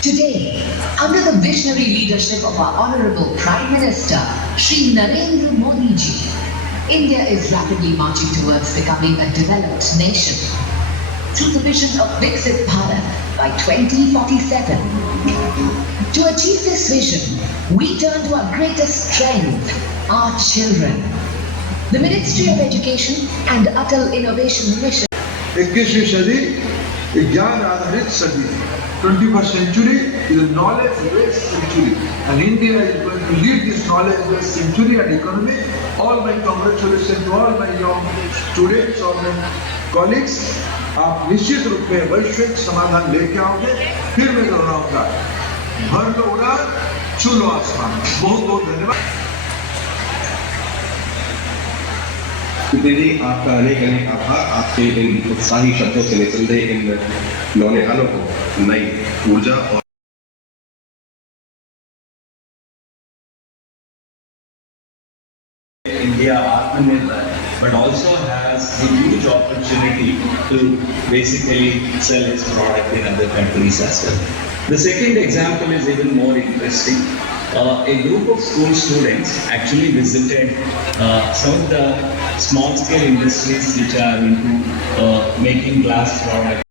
Today, under the visionary leadership of our Honorable Prime Minister, Shri Narendra Modi ji, India is rapidly marching towards becoming a developed nation. Through the vision of Viksit Bharat by 2047. To achieve this vision, we turn to our greatest strength, our children. The Ministry of Education and Atal Innovation Mission. 21वीं सदी ज्ञान आधारित सदी 21st century is a knowledge-based century, and India is going to lead this knowledge-based century and economy. All my congratulations to all my young students और my colleagues. आप निश्चित रूप में वैश्विक समाधान लेके आओगे. फिर मैं दोहराऊंगा, भर लो उड़ान, छू लो आसमान. बहुत बहुत धन्यवाद. दीदी, आपका अनेक अनेक आभार. आपके इन उत्साही शब्दों से निसंदेह इन नौनिहालों को नई ऊर्जा और India Atmanirbhar, but also has a huge opportunity to basically sell its product in other countries as well. The second example is even more interesting. A group of school students actually visited some of the small-scale industries which are into making glass products.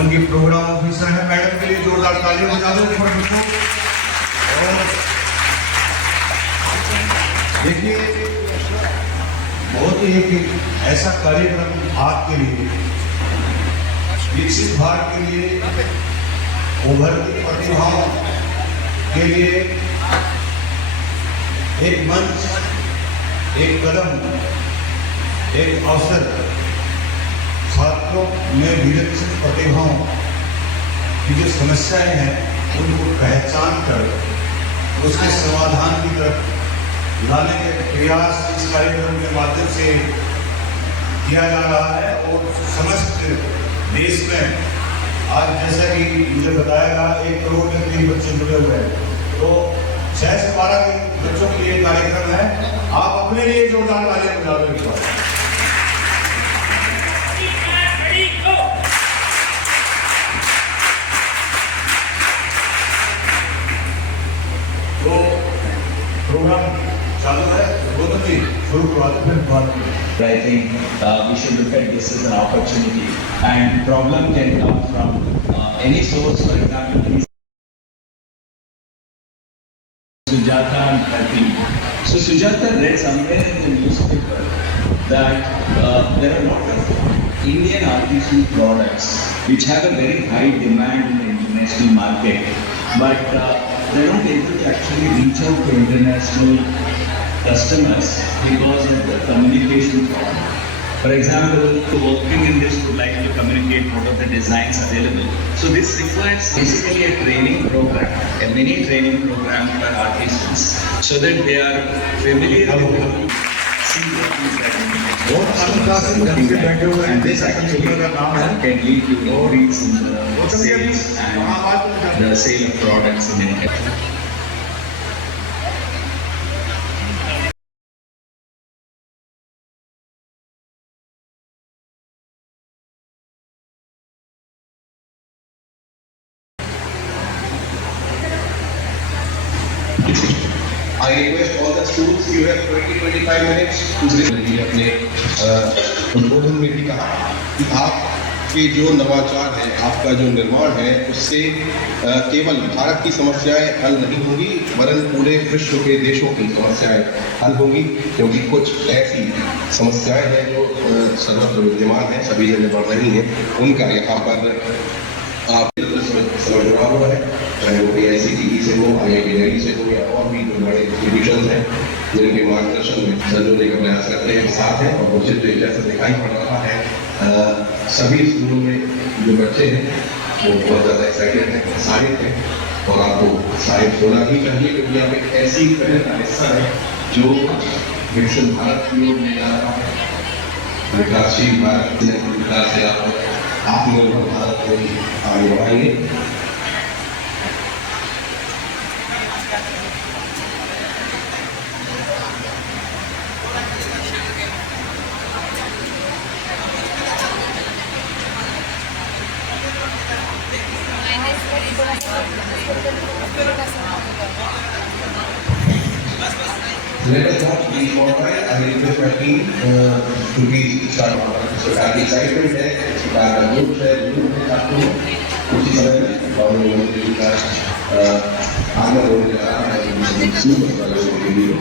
उनकी programme officer है, madam के लिए जोरदार तालियां बजा दो for बच्चों. और देखिए, बहुत ही एक ऐसा कार्यक्रम आपके लिए, विकसित भारत के लिए, उभरती प्रतिभाओं के लिए एक मंच, एक कदम, एक अवसर. छात्रों में विकसित प्रतिभाओं की जो समस्याएं हैं उनको पहचान कर उसके समाधान की तरफ लाने के प्रयास इस कार्यक्रम के माध्यम से किया जा रहा है. और समस्त देश में आज जैसा कि मुझे बताया गया 1 करोड़ के करीब बच्चे जुड़े हुए हैं. तो 6 से 12 बच्चों के लिए कार्यक्रम है. आप अपने लिए जोरदार तालियां बजा दो. तो प्रोग्राम चालू है. गौतम जी शुरू करवाते फिर बात करें. I think we should look at this as an opportunity, and problem can come from any source. For example, Sujata and Karti. So Sujata read somewhere in the newspaper that there are a lot of Indian artisan products which have a very high demand in the international market, but they're not able to actually reach out to international customers because of the communication problem. For example, the working in this would like to communicate what are the designs available. So this requires basically a training program, a mini training program for artisans, so that they are familiar with see what is that बहुत अनुशासित ढंग से बैठे हुए हैं, and this जैसा actually computer का काम है। can lead to increase in the sales and the sale of products in India. I request all the students, you have 20-25 minutes to listen. अपने उद्बोधन में भी कहा कि आपके जो नवाचार है, आपका जो निर्माण है, उससे केवल भारत की समस्याएं हल नहीं होंगी, वरन पूरे विश्व के देशों की समस्याएं हल होंगी, क्योंकि कुछ ऐसी समस्याएं हैं जो सर्वत्र विद्यमान है, सभी जगह बढ़ रही हैं, उनका यहाँ पर आप समय जुड़ा हुआ है, चाहे वो AICTE से हो, IIT दिल्ली से हो या और भी जो बड़े इंस्टीट्यूशन हैं जिनके मार्गदर्शन में संजोने का प्रयास करते हैं, साथ हैं। और मुझे तो जैसा दिखाई पड़ रहा है सभी स्कूलों में जो बच्चे हैं वो बहुत ज़्यादा एक्साइटेड हैं, उत्साहित हैं, और आपको उत्साहित होना ही चाहिए, क्योंकि आप एक ऐसी पहल का हिस्सा है जो विकसित भारत की ओर ले जा रहा है, विकासशील भारत विकास से आप आत्मनिर्भर भारत को आगे बढ़ाएंगे। Let us not be forthright. I request my team to be start. So that excitement है, इसका ग्रुप है, ग्रुप में आपको उसी समय में और लोगों का आगे बढ़ने जा रहा है, सुपर वाले के लिए।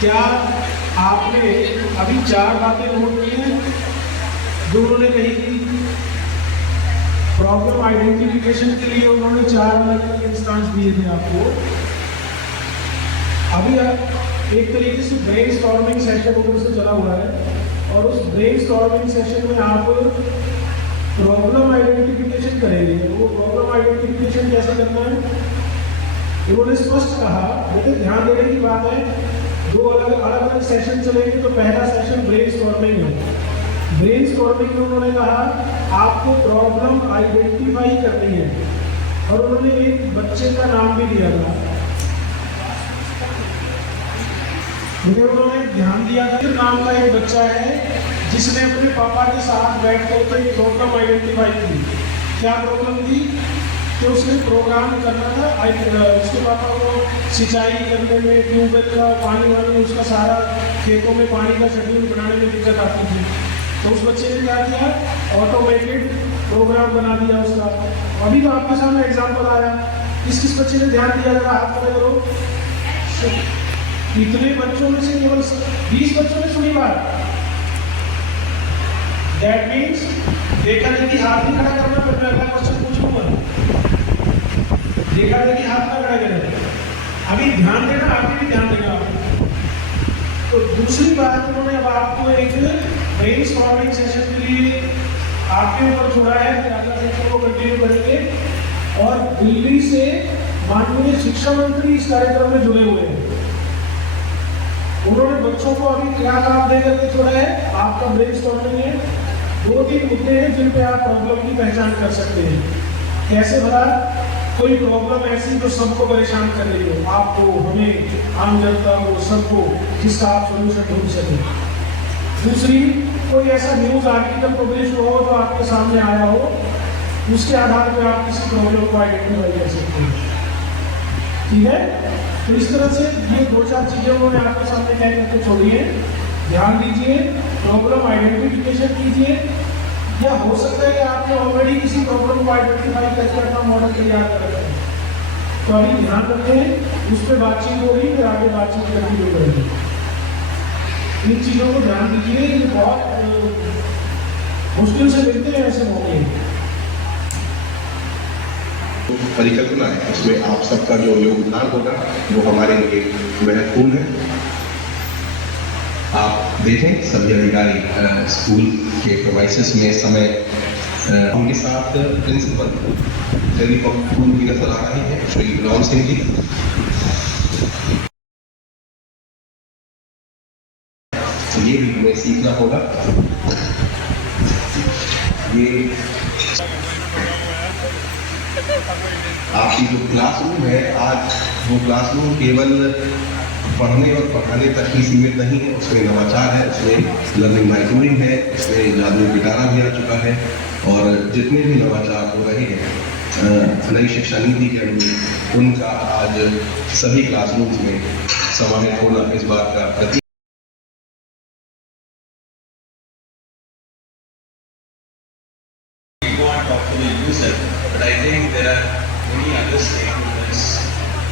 क्या आपने अभी 4 बातें नोट की हैं जो उन्होंने कही थी? प्रॉब्लम आइडेंटिफिकेशन के लिए उन्होंने 4 अलग इंस्टेंस दिए थे आपको। अभी एक तरीके से ब्रेनस्टॉर्मिंग सेशन उधर से चला हुआ है, और उस ब्रेनस्टॉर्मिंग सेशन में आप प्रॉब्लम आइडेंटिफिकेशन करेंगे। वो प्रॉब्लम आइडेंटिफिकेशन कैसे करना है उन्होंने स्पष्ट कहा। बेटे ध्यान देने की बात है, 2 अलग सेशन चलेंगे। तो पहला सेशन ब्रेनस्टॉर्मिंग है। ब्रेनस्टॉर्मिंग में उन्होंने कहा आपको प्रॉब्लम आइडेंटिफाई करनी है, और उन्होंने एक बच्चे का नाम भी दिया था। मुझे उन्होंने ध्यान दिया था कि नाम का एक बच्चा है जिसने अपने पापा के साथ बैठ कर एक प्रॉब्लम आइडेंटिफाई की। क्या प्रॉब्लम थी? कि उसने प्रोग्राम करना था, उसके पापा को सिंचाई करने में, ट्यूबवेल का पानी वानी, उसका सारा खेतों में पानी का शेड्यूल बनाने में दिक्कत आती थी। तो उस बच्चे ने क्या किया, ऑटोमेटेड प्रोग्राम बना दिया उसका। अभी तो आपके सामने एग्जाम्पल आया। किस बच्चे ने ध्यान दिया, जरा हाथ खड़े करो। इतने बच्चों में से केवल 20 बच्चों ने सुनी बात। दैट मीन्स देखा देखी हाथ नहीं खड़ा करना, फिर मैं अगला क्वेश्चन पूछूंगा। देखा देखी हाथ ना खड़ा करें। अभी ध्यान देना, आगे भी ध्यान देना। तो दूसरी बात, उन्होंने अब आपको एक ब्रेनस्टॉर्मिंग सेशन के लिए आपके ऊपर छोड़ा है, अगला सेशन को कंटिन्यू करेंगे। और दिल्ली से माननीय शिक्षा मंत्री इस कार्यक्रम में जुड़े हुए हैं। उन्होंने बच्चों को अभी क्या काम दे करके छोड़ा है, आपका ब्रेनस्टॉर्मिंग है। 2-3 मुद्दे हैं जिन पे आप प्रॉब्लम की पहचान कर सकते हैं। कैसे भला? कोई प्रॉब्लम ऐसी जो सबको परेशान कर रही हो, आपको, हमें, आम जनता को, सबको, जिसका आप सोल्यूशन ढूंढ सकें। दूसरी, कोई ऐसा न्यूज़ आर्टिकल पब्लिश हो जो आपके सामने आया हो, उसके आधार पर आप किसी प्रॉब्लम को आइडेंटिफाई कर सकते हैं। ठीक है? तो इस तरह से ये 2-4 चीज़ें उन्होंने आपके सामने तय करके छोड़ी है। ध्यान दीजिए, प्रॉब्लम आइडेंटिफिकेशन कीजिए, या हो सकता है कि आपने ऑलरेडी किसी प्रॉब्लम को आइडेंटिफाई करके अपना मॉडल तैयार कर रखा है। तो अभी ध्यान रखें, उस पर बातचीत होगी, फिर आगे बातचीत कंटिन्यू करेंगे। इन चीज़ों को ध्यान दीजिए, ये बहुत मुश्किल से मिलते हैं ऐसे मौके। परिकल्पना है, उसमें आप सबका जो योगदान होगा वो हमारे लिए महत्वपूर्ण है। आप देखें सभी अधिकारी स्कूल के प्रोवाइसेस में समय उनके साथ प्रिंसिपल टेलीकॉम की नजर आ रही है श्री लॉन सिंह जी। ये भी हमें सीखना होगा। ये आपकी जो क्लासरूम है आज, वो क्लासरूम केवल पढ़ने और पढ़ाने तक ही सीमित नहीं है, उसमें नवाचार है, उसमें लर्निंग बाय डूइंग है, उसमें जादू पिटारा भी आ चुका है। और जितने भी नवाचार हो रहे हैं नई शिक्षा नीति के अनुरूप, उनका आज सभी क्लासरूम्स में समाहित होना इस बात का प्रतीक। But I think there are many other stakeholders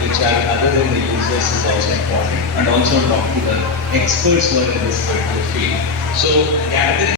which are other than the users is also important, and also talk to the experts who are in this particular field. So gathering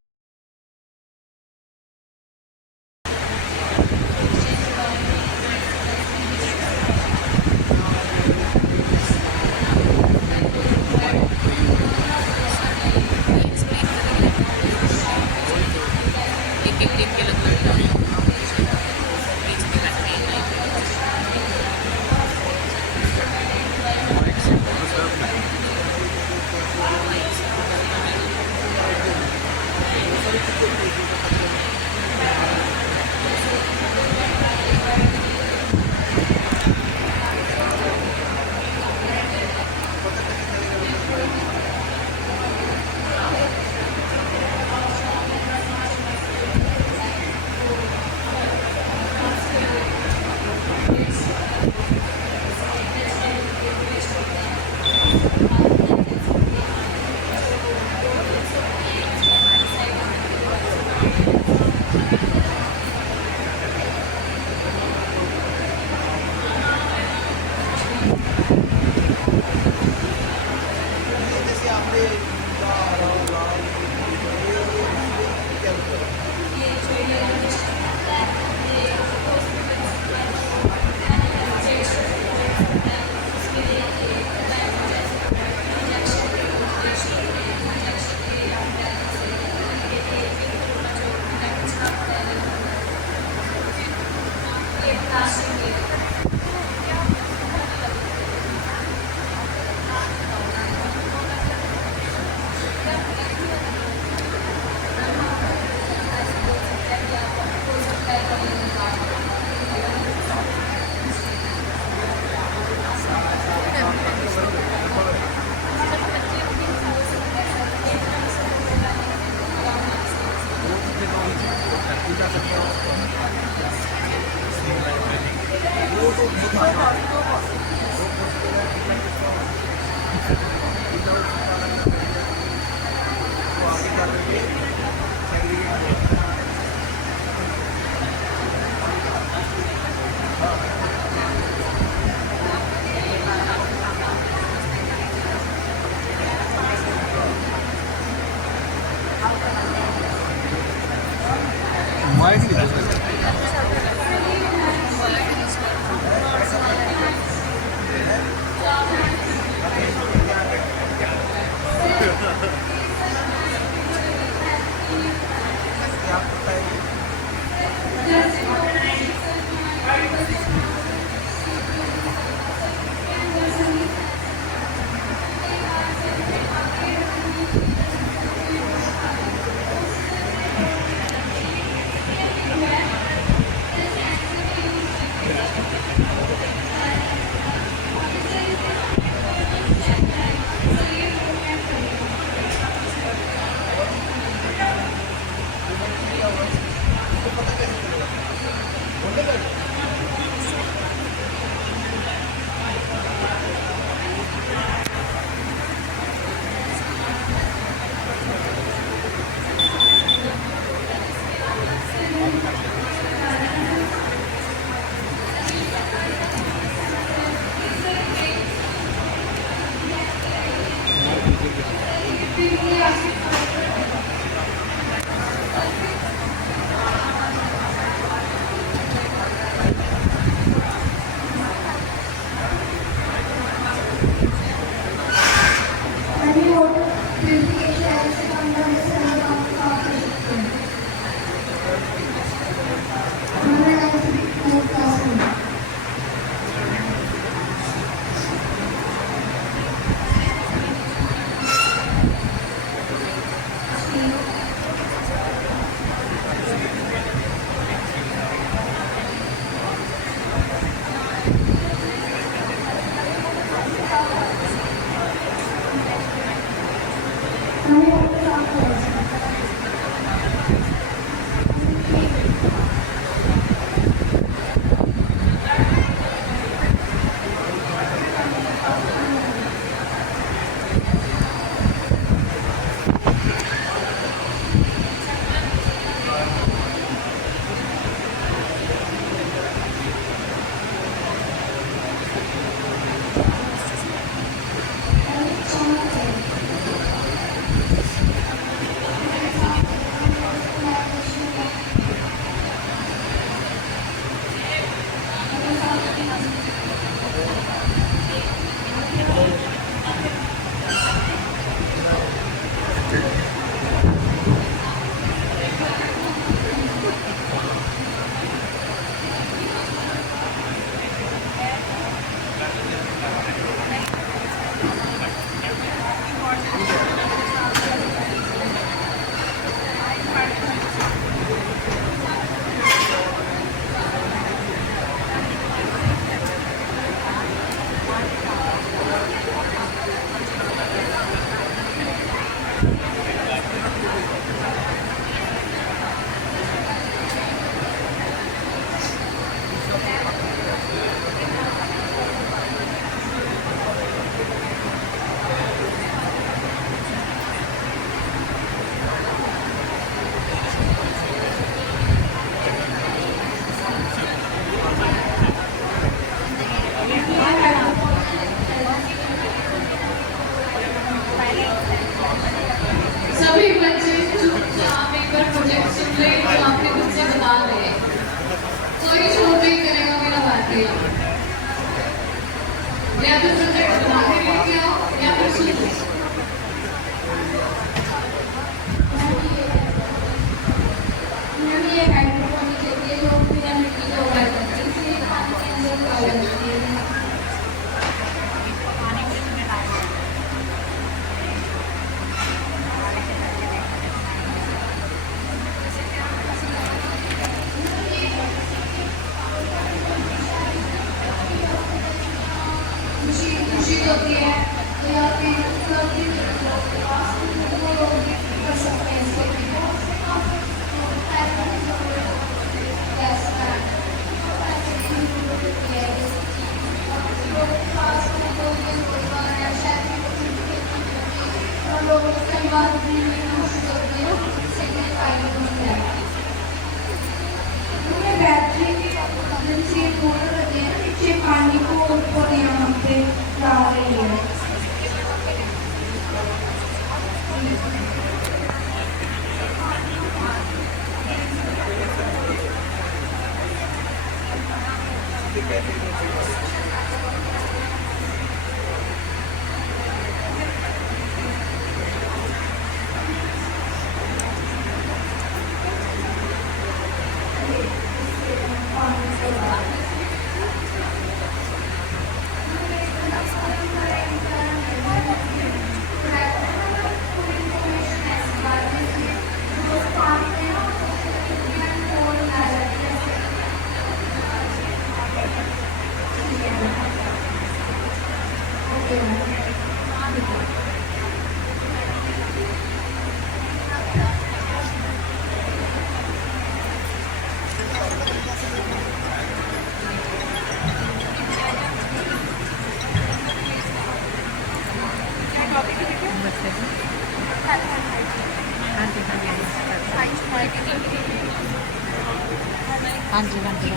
हाँ जी हाँ जी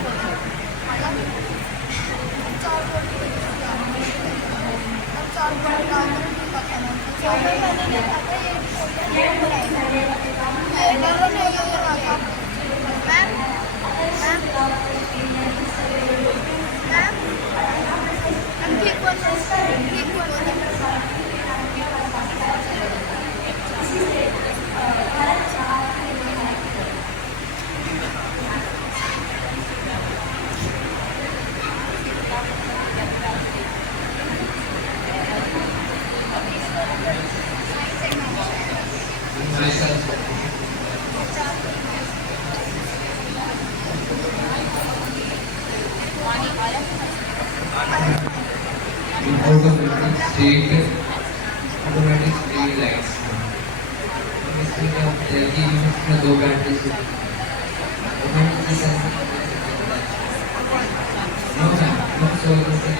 out of the state automatic free lights. इसमें क्या होता है कि इसमें दो battery से automatic से no ma'am, no solar से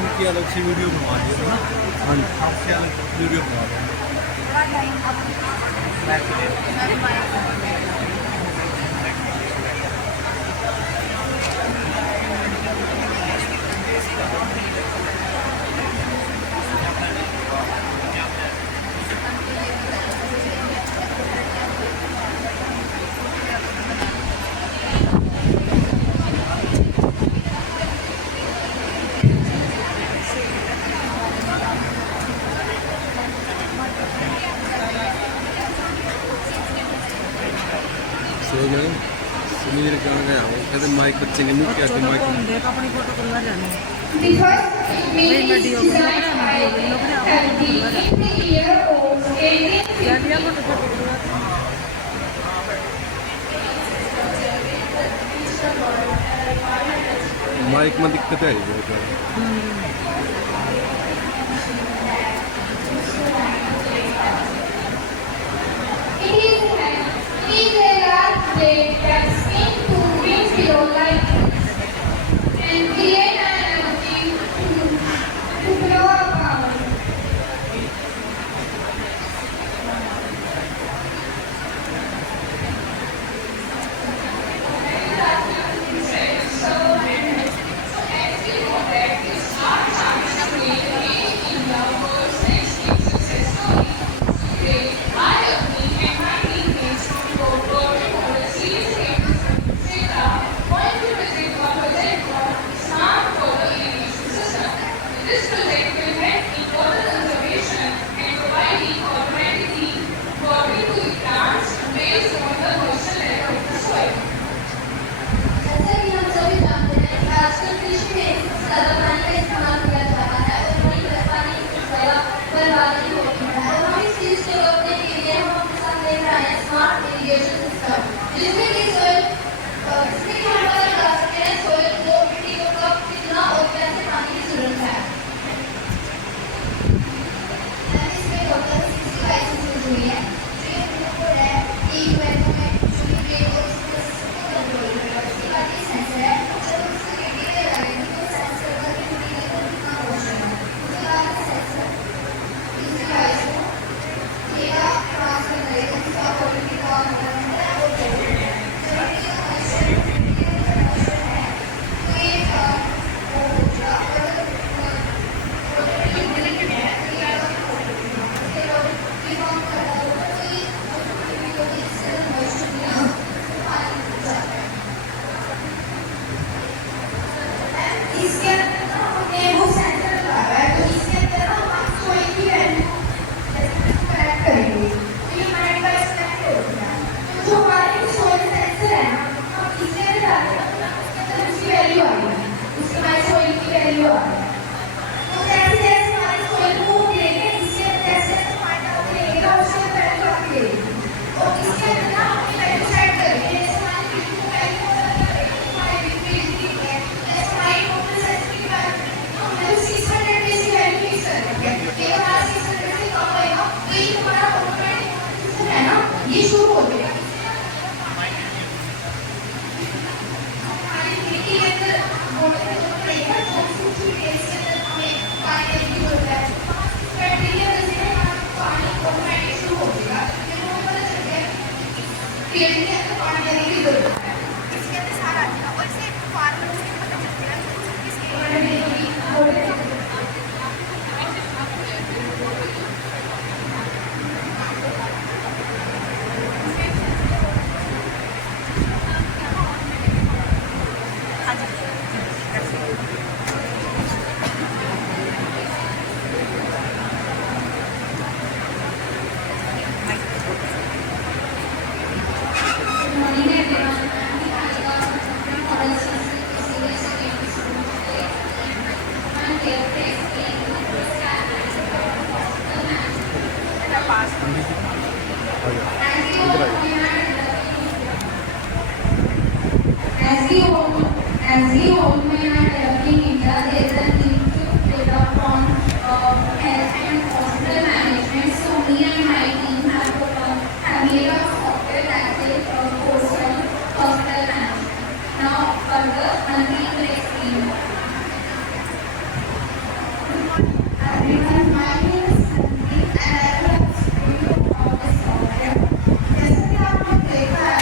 उनकी अलग से वीडियो बनवा दी ना। हाँ आपसे अलग वीडियो बनवा दो। सुनील कहाँ गया वो कहते माइक बच्चे के मुंह क्या माइक देख अपनी फोटो करवा जाने The first meeting is at the year of 1850. Mic में दिक्कत है It is a large plate that spins to bring below light and create an energy to flow about. So, as we know that this large irrigation system, जिसमें कि हमारा बता सकते हैं soil को मिट्टी को कब कितना और कैसे पानी की जरूरत है। इसमें टोटल 60 लाइसेंसेस हुई है, जो ये है एक वैल्यू में जो ये कंट्रोल करेगा। इसके बाद ये सेंसर है, जब उससे रेडियो लगाएंगे तो सेंसर का मिट्टी का कितना पोर्शन है, उसके बाद सेंसर इस डिवाइस को डेटा ट्रांसफर करेगा, जिसका क्वालिटी का मतलब है वो है इसके अंदर हमने वो सेंसर लगाया है, तो इसके अंदर हम सोई की वैल्यू कनेक्ट करेंगे, तो ये हमारे पास कनेक्ट हो गया। तो जो हमारे सोई सेंसर है ना, हम इसके अंदर डालते हैं तो उसके अंदर उसकी वैल्यू आ गई, उसके हमारे सोई की वैल्यू आ गई। तो जैसे जैसे हमारे सोई को देंगे, इसके अंदर जैसे हमारे को देगा उसके अंदर वैल्यू आती रहेगी। तो इसके अंदर ना हम वैल्यू सेट करेंगे, जैसे हमारे बिजली को वैल्यू हमारे बिजली है, जैसे हमारी टोटल सेंसर की वैल्यू हम 600 में से वैल्यू फिक्स कर देंगे। ये हमारा 600 से कम होएगा तो ये हमारा ऑटोमेटिक सिस्टम है ना, ये शुरू हो जाएगा। हमारी मिट्टी के अंदर मोटर रहेगा, तो उसकी बेस के अंदर हमें पानी देने की जरूरत है। बैक्टीरिया जैसे पानी ऑटोमेटिक शुरू हो जाएगा, फिर वो पता चल गया पेड़ के अंदर पानी देने की जरूरत है। इसके अंदर सारा और इसे फार्मर को पता चल गया इसके As the old men are developing India, there is a need to develop on health and hospital management. So me and my team have made a software that is course on hospital management. Now further, Anil will explain. Everyone, my name is Sandeep and I will explain you about this software. जैसे कि आपने देखा है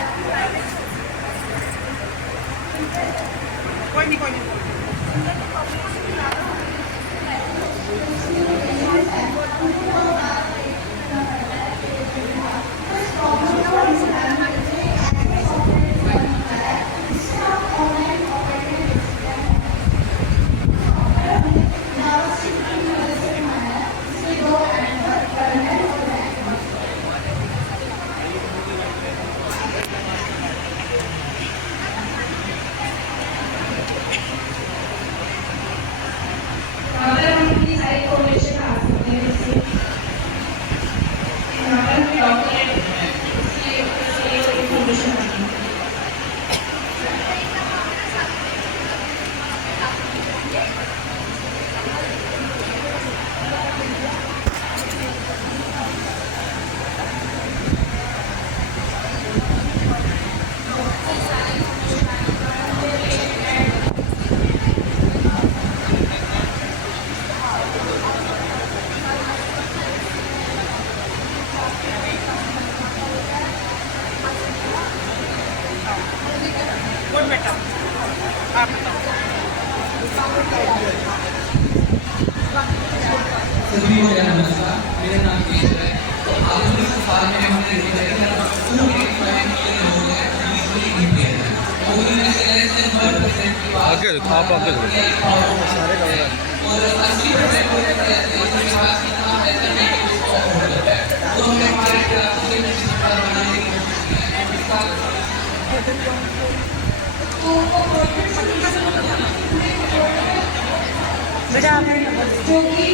सभी को मेरा नमस्कार, मेरा नाम केशव है। तो आज इस साल में हमने देखा है कि लगभग 2.5 मिलियन हो गए डिजिटली इंडियन और उनमें से लेस देन 1% की बात आगे आप आगे सारे का और 80% हो जाते हैं उनके पास कितना पैसा नहीं है उसको अफोर्ड करता है। तो हमने हमारे ग्राहकों के लिए सिस्टम बनाने की कोशिश की है इसका बेटा जो कि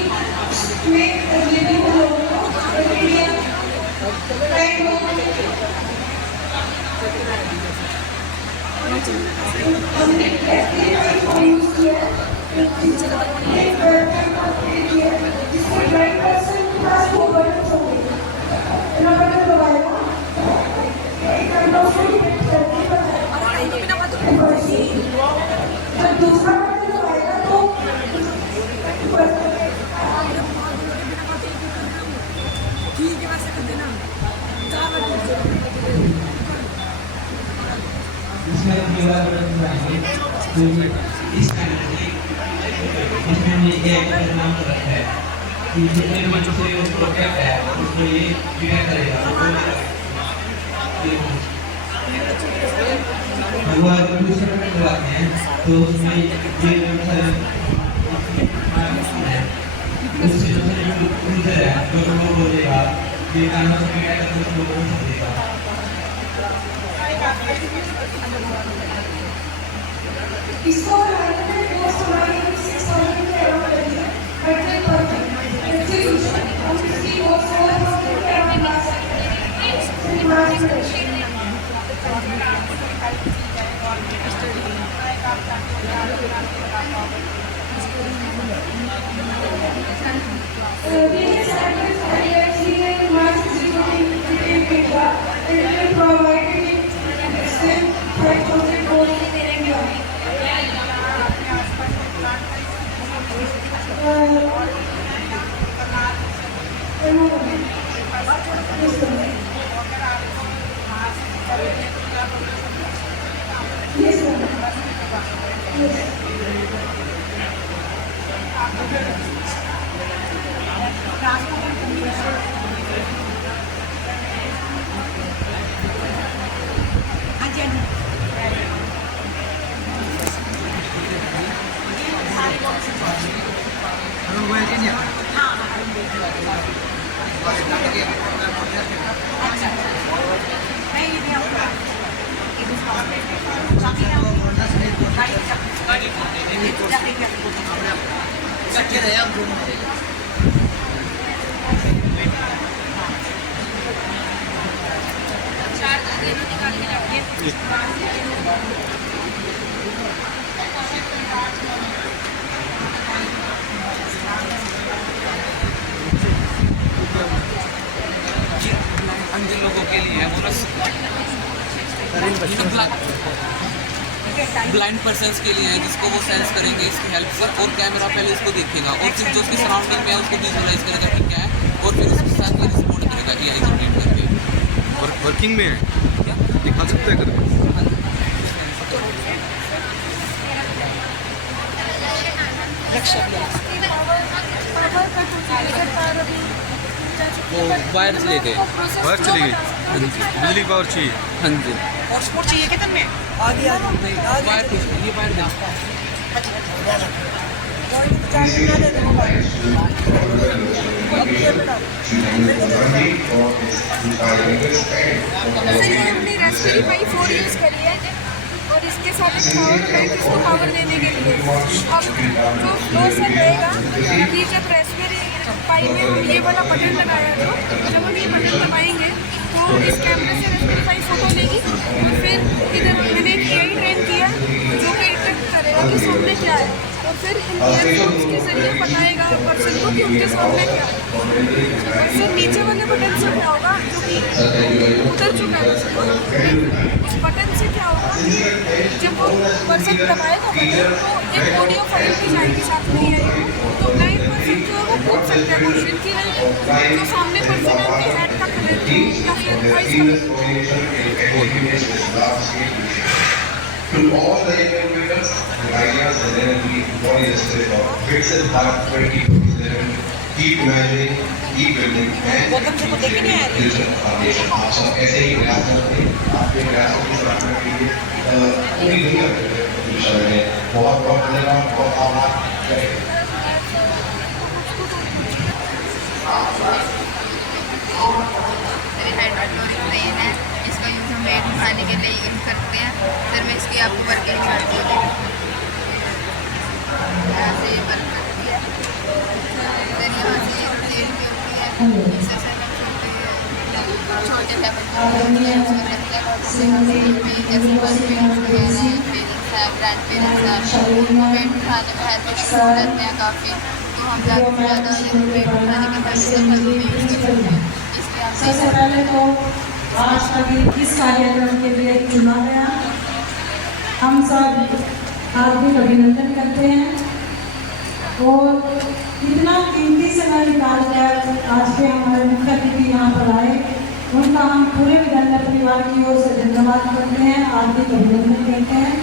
में लिविंग लोगों को हमने कैसे यूज किया एक बर्तन को किया जिससे ब्लाइंड पर्सन के पास वो बटन होंगे ना बटन दबाएगा एक कंट्रोल डिपेंड करके जब दूसरा बटन दबाएगा तो ठीक है वैसे कर देना इसमें क्यूआर कोड दबाएंगे तो इस इसमें ये एक नाम रखा है कि जितने भी दूसरे वो प्रोडक्ट है उसको ये क्या करेगा अगर दूसरा प्रोडक्ट दबाते हैं तो उसमें ये उससे जो यूजर है जो वो बोलेगा ये काम से क्या करते हैं वो बोल देगा इसको दोस्त हमारे 6,000 के अराउंड करिए बट परफेक्ट एग्जीक्यूशन हम इसकी वो 4,000 के अराउंड ला सकते हैं imagination Various factors are actually mass executing data and will provide it extend 5,000 codes in India. Yes, sir. Yes. अंधे लोगों के लिए है बोनस ब्लाइंड पर्सन्स के लिए है जिसको वो सेंस करेंगे इसकी हेल्प से और कैमरा पहले इसको देखेगा और फिर जो उसकी सराउंडिंग में है उसको विजुअलाइज करेगा कि क्या है और फिर उसके साथ ये रिपोर्ट करेगा कि आई कंप्लीट करके वर्किंग में है दिखा सकते हैं करके वो वायर चले गए वायर चली गई बिजली पावर चाहिए हाँ जी और सपोर्ट चाहिए क्या तुम्हें आगे वायर कुछ ये वायर दे हमने रास्पबेरी पाई 4 यूज करी है और इसके साथ एक पावर बैंक इसको पावर देने के लिए अब जो फ्लो से रहेगा कि जब रास्पबेरी पाई में ये वाला बटन लगाया है जब हम ये बटन दबाएंगे तो इस कैमरे से रास्पबेरी पाई फोटो लेगी और फिर इधर मैंने एक AI ट्रेन किया जो कि डिटेक्ट करेगा कि सामने क्या है और फिर इन के जरिए बताएगा पर्सन को कि उनके सामने क्या है। पर्सन नीचे वाले बटन से क्या होगा जो कि उतर चुका है उस बटन से क्या होगा जब वो पर्सन दबाएगा बटन तो एक ऑडियो फाइल भी जाएगी साथ में आएगी तो ब्लाइंड पर्सन जो है वो पूछ सकते हैं क्वेश्चन की जो सामने पर्सन है उनकी हेड का कलर या फिर आइज का To all the innovators, the ideas and energy, body is spirit of Vixen Park 2027. Keep imagining, keep building, and keep shaping future foundation. आप सब ऐसे ही प्रयास करते हैं, आपके प्रयासों की सराहना के लिए पूरी दुनिया में बहुत बहुत धन्यवाद, बहुत आभार। इसका यूज हम वेट उठाने के लिए यूज करते हैं फिर मैं इसकी आपको वर्किंग करती हूँ ऐसे ये वर्क करती है फिर यहाँ से ये तेल की होती है इससे छोटे लेवल ग्रैंड पेरेंट्स हैं, पेट खाने बाहर में शुरू रहते हैं काफ़ी, तो हम ज़्यादा से ज़्यादा पेट खाने के पैसे यूज़ करते हैं। इसलिए आप सबसे पहले तो आज का दिन इस कार्यक्रम के लिए चुना गया, हम सब हार्दिक अभिनंदन करते हैं और इतना कीमती समय निकाल कर आज के हमारे मुख्य अतिथि यहाँ पर आए, उनका हम पूरे विद्यालय परिवार की ओर से धन्यवाद करते हैं, हार्दिक अभिनंदन करते हैं।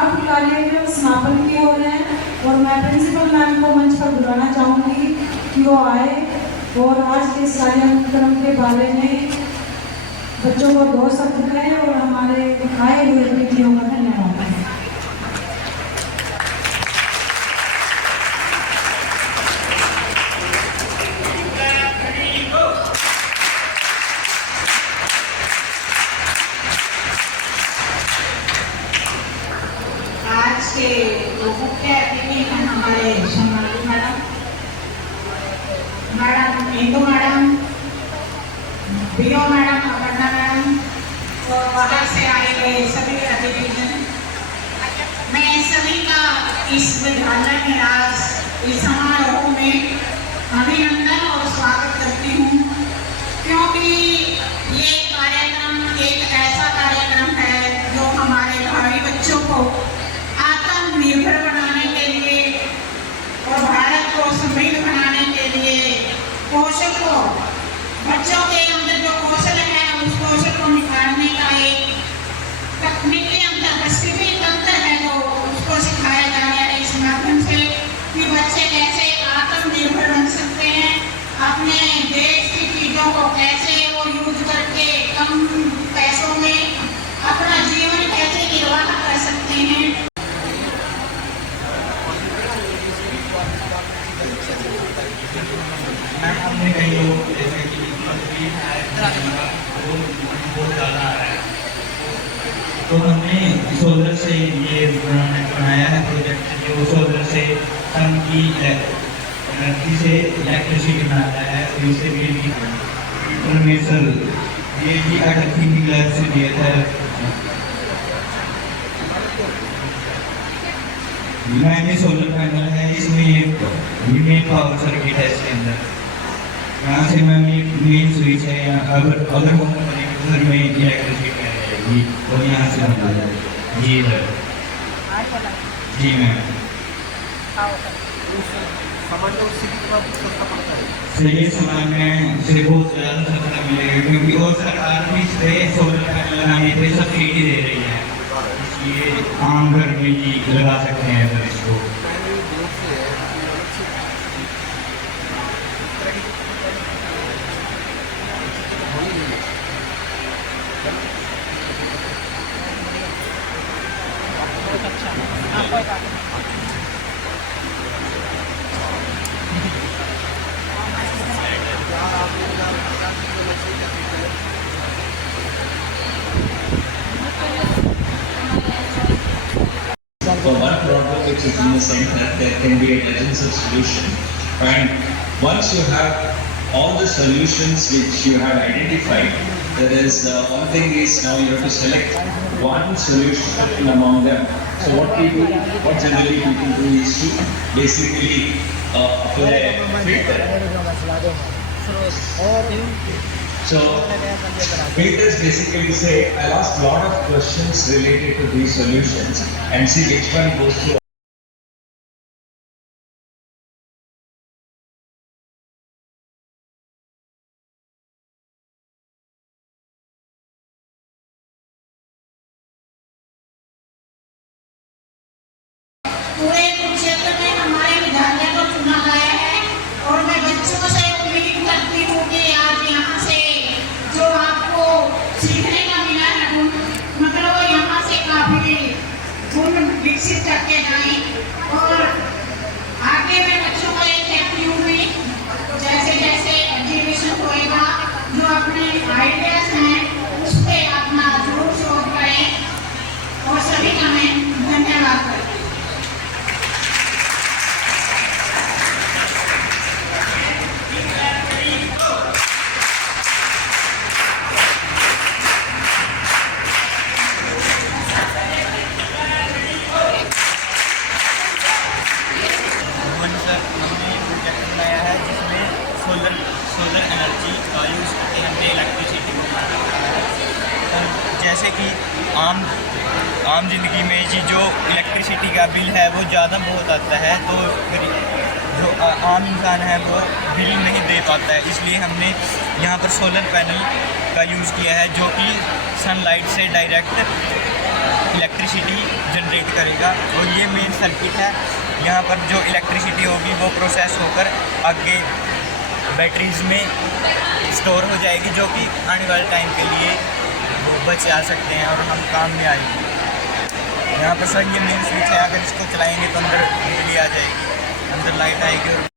अब कार्यक्रम समापन की ओर है और मैं प्रिंसिपल मैम को मंच पर बुलाना चाहूँगी कि वो आए और आज के इस कार्यक्रम के बारे में बच्चों को 2 शब्द कहें और हमारे आए हुए अतिथियों का धन्यवाद करें। आज के मुख्य अतिथि हैं हमारे Sonali madam, Indu madam, BO madam, Aparna madam और बाहर से आए हुए सभी अतिथिगण। मैं सभी का इस विद्यालय में आज इस समारोह में अभिनंदन और स्वागत करती हूँ, क्योंकि ये कार्यक्रम एक ऐसा कार्यक्रम है जो हमारे भावी बच्चों को आत्मनिर्भर बनाने के लिए और भारत को समृद्ध बनाने के लिए कौशल को, बच्चों के अंदर जो कौशल है उस कौशल को निखारने का एक तकनीकी अंतर्दृष्टि तंत्र है जो उसको सिखाया जा रहा है इस माध्यम से कि बच्चे कैसे आत्मनिर्भर बन सकते हैं, अपने देश की चीज़ों को कैसे वो यूज करके कम पैसों में अपना जीवन कैसे निर्वाह कर सकते हैं। हमने कई लोग जैसे कि बहुत ज़्यादा आ रहा है, तो हमने सोलर से ये बनाया है प्रोजेक्ट, जो सोलर से सन की एनर्जी से इलेक्ट्रिसिटी बनाता है, तो इससे बिजली परमेश्वर ये भी अटकी की लैब से दिया था। मैंने सोलर पैनल है, इसमें एक मेन पावर सर्किट है इसके अंदर, यहाँ से मैं मेन स्विच है, अगर वो घर में इलेक्ट्रिसिटी आएगी और यहाँ से हम आ जाएगी जी इधर। जी मैम ये सामान में से बहुत ज़्यादा सस्ता मिलेगा, क्योंकि और सरकार भी इस पर सोलर पैनल लगाने पर सब्सिडी दे रही है, इसलिए आम घर में ही लगा सकते हैं अगर इसको। For one problem which is in the center, there can be a dozens of solutions. And once you have all the solutions which you have identified, there is one thing is now you have to select one solution among them. So what generally people do is to basically apply a filter. So filters basically say, I'll ask a lot of questions related to these solutions and see which one goes through. पूरे कुरुक्षेत्र में हमारे विद्यालय को चुना गया है और मैं बच्चों से उम्मीद करती हूँ कि आज यहाँ से जो आपको सीखने का मिला है मतलब यहाँ से काफी गुण विकसित करके जाएं और आगे मैं बच्चों को ये कहती हूँ कि जैसे जैसे एग्जीबिशन होएगा जो अपने आइडियाज हैं उस पर अपना जरूर शोध करें और सभी का मैं धन्यवाद करती हूँ। जैसे कि आम ज़िंदगी में जी जो इलेक्ट्रिसिटी का बिल है वो ज़्यादा बहुत आता है, तो जो आम इंसान है वो बिल नहीं दे पाता है। इसलिए हमने यहाँ पर सोलर पैनल का यूज़ किया है जो कि सनलाइट से डायरेक्ट इलेक्ट्रिसिटी जनरेट करेगा। और ये मेन सर्किट है, यहाँ पर जो इलेक्ट्रिसिटी होगी वो प्रोसेस होकर आगे बैटरीज में स्टोर हो जाएगी, जो कि आने वाले टाइम के लिए वो बच आ सकते हैं और हम काम में आएंगे। यहाँ पर सर ये मेन स्विच है, अगर इसको चलाएंगे तो अंदर बिजली आ जाएगी, अंदर लाइट आएगी और